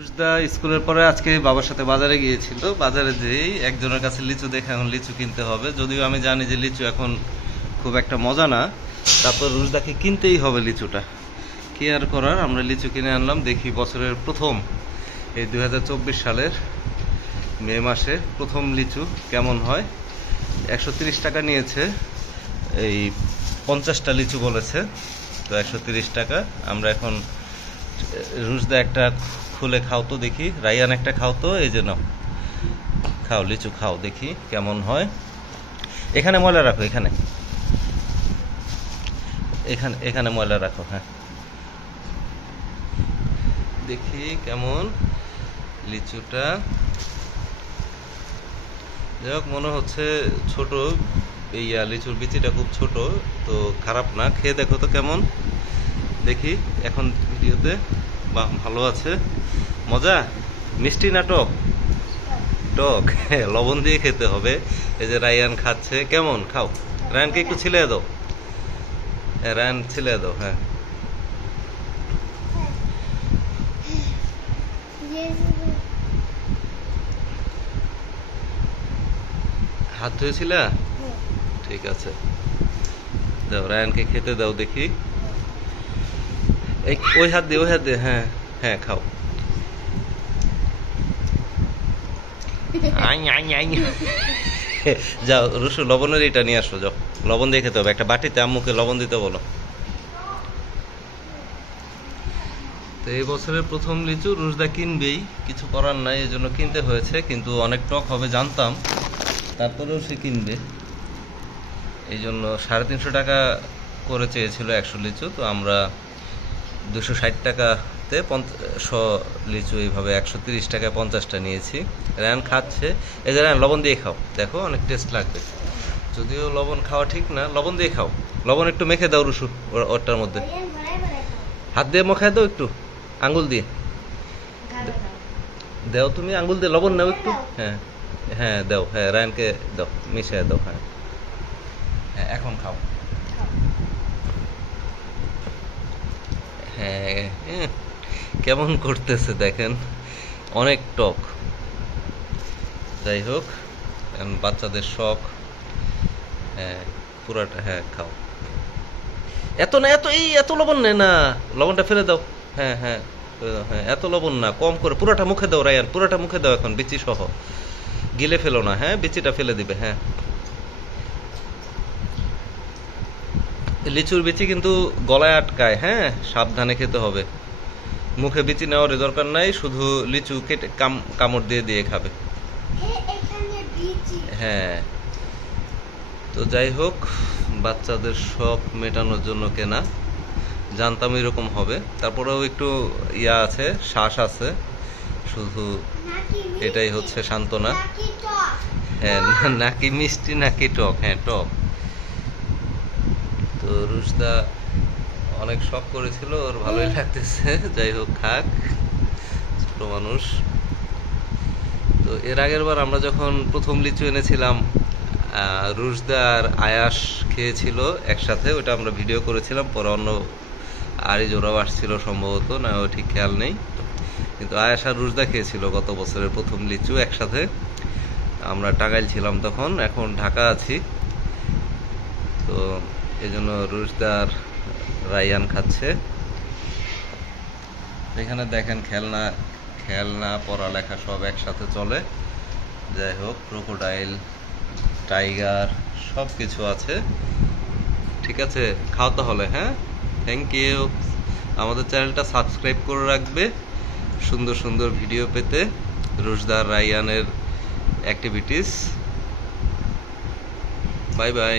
রুশদা স্কুলের পরে আজকে বাবার সাথে বাজারে গিয়েছিল। বাজারে যেই একজনের কাছে লিচু দেখে এখন লিচু কিনতে হবে, যদিও আমি জানি যে লিচু এখন খুব একটা মজা না, তারপর রুশদাকে কিনতেই হবে লিচুটা। কি আর করার, আমরা লিচু কিনে আনলাম। দেখি বছরের প্রথম এই 2024 সালের মে মাসে প্রথম লিচু কেমন হয়। 130 টাকা নিয়েছে, এই 50টা লিচু বলেছে, তো 130 টাকা। আমরা এখন রুশদা একটা খুলে খাও তো দেখি, রাইয়ান একটা খাও তো, এই যে নাও খাও, লিচু খাও দেখি কেমন হয়। এখানে ময়লা রাখো, এখানে এখানে এখানে ময়লা রাখো। হ্যাঁ, দেখি কেমন লিচুটা। যাই হোক, মনে হচ্ছে ছোট, এই লিচুর বিচিটা খুব ছোট, তো খারাপ না। খেয়ে দেখো তো কেমন, দেখি এখন ভিডিওতে। বাহ, ভালো আছে, মজা। মিষ্টি না টক? টক, লবণ দিয়ে খেতে হবে। এই যে রায়ান খাচ্ছে, কেমন, খাও। রায়ানকে একটু ছিলে দাও, রায়ান ছিলে দাও। হ্যাঁ, হাত ধুয়েছিল, ঠিক আছে, দাও রায়ানকে খেতে দাও দেখি। ওই হাত দিয়ে, ওই হাত দিয়ে, হ্যাঁ হ্যাঁ খাও। যাও রুশু, লবণের এটা নিয়ে আসো, যাও লবণ দিয়ে খেতে হবে। একটা বাটিতে আম্মুকে লবণ দিতে বলো। তো এই বছরের প্রথম লিচু রুশদা কিনবেই, কিছু করার নাই, এই জন্য কিনতে হয়েছে। কিন্তু অনেক টক হবে জানতাম, তারপরেও সে কিনবে, এই জন্য 350 টাকা করে চেয়েছিল 100 লিচু। তো আমরা 260 টাকাতে 100 লিচু, এইভাবে 130 টাকায় 50টা নিয়েছি। রায়ান খাচ্ছে, এই যে রায়ান লবণ দিয়ে খাও, দেখো অনেক টেস্ট লাগবে। যদিও লবণ খাওয়া ঠিক না, লবণ দিয়ে খাও। লবণ একটু মেখে দাও রুশু ওরটার মধ্যে, হাত দিয়ে মাখায় দাও, একটু আঙ্গুল দিয়ে দাও। তুমি আঙ্গুল দিয়ে লবণ নাও একটু, হ্যাঁ হ্যাঁ দাও, হ্যাঁ রায়ানকে দাও, মিশিয়ে দাও। হ্যাঁ হ্যাঁ, এখন খাও। হ্যাঁ, কেমন করতেছে দেখেন, অনেক টক। যাই হোক, বাচ্চাদের শখ। হ্যাঁ, পুরাটা, হ্যাঁ খাও। এত না, এত লবণ নেই না, লবণটা ফেলে দাও। হ্যাঁ হ্যাঁ ফেলে দাও, হ্যাঁ এত লবণ না, কম করে পুরাটা মুখে দাও রায়ান, পুরাটা মুখে দাও এখন, বিচি সহ, গিলে ফেলো না, হ্যাঁ বিচিটা ফেলে দিবে। হ্যাঁ, লিচুর বিচি কিন্তু গলায় আটকায়, হ্যাঁ সাবধানে খেতে হবে। মুখে বিচি নেওয়ার দরকার নাই, শুধু লিচু কেটে কামড় দিয়ে দিয়ে খাবে। হ্যাঁ, তো যাই হোক, বাচ্চাদের শখ মেটানোর জন্য কেনা, জানতাম এরকম হবে। তারপরেও একটু ইয়া আছে, শ্বাস আছে, শুধু এটাই হচ্ছে সান্ত্বনা। হ্যাঁ, নাকি মিষ্টি নাকি টক? হ্যাঁ টক। তো রুশদা অনেক শখ করেছিল, ওর ভালোই লাগতেছে। যাই হোক, খাক, ছোট মানুষ। তো এর আগের বার আমরা যখন প্রথম লিচু এনেছিলাম, রুশদা আর আয়াস খেয়েছিল একসাথে, ওটা আমরা ভিডিও করেছিলাম। পরে অন্য আরই জোড়াও আসছিল সম্ভবত, না ও ঠিক খেয়াল নেই। কিন্তু আয়াস আর রুশদা খেয়েছিল গত বছরের প্রথম লিচু একসাথে। আমরা টাঙ্গাইল ছিলাম তখন, এখন ঢাকা আছি। তো এই জন্য রুশদা আর রায়ান খাচ্ছে। এখানে দেখেন, খেলনা খেলনা পড়ালেখা সব একসাথে চলে। যাই হোক, ক্রোকোডাইল, টাইগার, সব কিছু আছে। ঠিক আছে, খাও তাহলে। হ্যাঁ, থ্যাংক ইউ। আমাদের চ্যানেলটা সাবস্ক্রাইব করে রাখবে সুন্দর সুন্দর ভিডিও পেতে, রুশদার রায়ানের অ্যাক্টিভিটিস। Bye bye.